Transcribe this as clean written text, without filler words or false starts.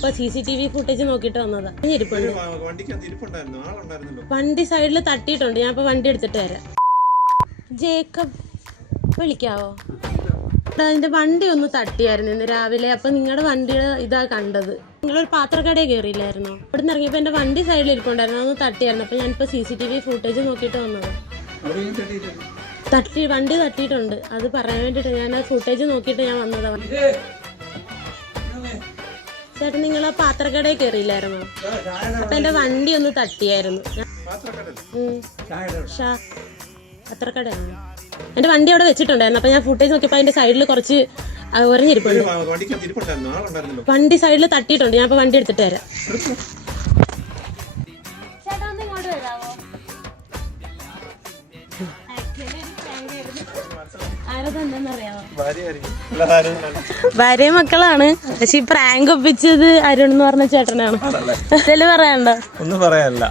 അപ്പൊ CCTV footage നോക്കിട്ട് വന്നതാ. വണ്ടി സൈഡിൽ തട്ടിയിട്ടുണ്ട്. ഞാൻ ഇപ്പൊ വണ്ടി എടുത്തിട്ട് വരാം. ജേക്കബ് വിളിക്കാവോ? അതിന്റെ വണ്ടി ഒന്ന് തട്ടിയായിരുന്നു ഇന്ന് രാവിലെ. അപ്പൊ നിങ്ങളുടെ വണ്ടിയുടെ ഇതാ കണ്ടത്. നിങ്ങളൊരു പാത്രക്കടയിൽ കയറിയില്ലായിരുന്നോ? ഇവിടെ നിന്ന് ഇറങ്ങിയപ്പോ എന്റെ വണ്ടി സൈഡിൽ ഇരിപ്പുണ്ടായിരുന്നു. അതൊന്ന് തട്ടിയായിരുന്നു. അപ്പൊ ഞാനിപ്പോ CCTV ഫുട്ടേജ് നോക്കിട്ട് വന്നത്. വണ്ടി തട്ടിയിട്ടുണ്ട്. അത് പറയാൻ വേണ്ടിട്ട് ഞാൻ ആ ഫുട്ടേജ് നോക്കിട്ട് ഞാൻ വന്നതാ. ചേട്ടൻ നിങ്ങൾ ആ പാത്രക്കടയിൽ കയറിയില്ലായിരുന്നോ? അപ്പൊ എന്റെ വണ്ടി ഒന്ന് തട്ടിയായിരുന്നു. പാത്രക്കടയാണ്. എന്റെ വണ്ടി അവിടെ വെച്ചിട്ടുണ്ടായിരുന്നു. അപ്പൊ ഞാൻ ഫുട്ടേജ് നോക്കിയപ്പോ അതിന്റെ സൈഡിൽ കുറച്ച് ഉറഞ്ഞിരിപ്പുണ്ട്. വണ്ടി സൈഡിൽ തട്ടിയിട്ടുണ്ട്. ഞാൻ ഇപ്പൊ വണ്ടി എടുത്തിട്ട് വരാം. ഭാര്യയും മക്കളാണ്. പക്ഷെ ഈ പ്രാങ്ക് ഒപ്പിച്ചത് അരുൺ എന്ന് പറഞ്ഞ ചേട്ടനാണ്. ഇതില് പറയാനുണ്ടോ? ഒന്നും പറയാനില്ല.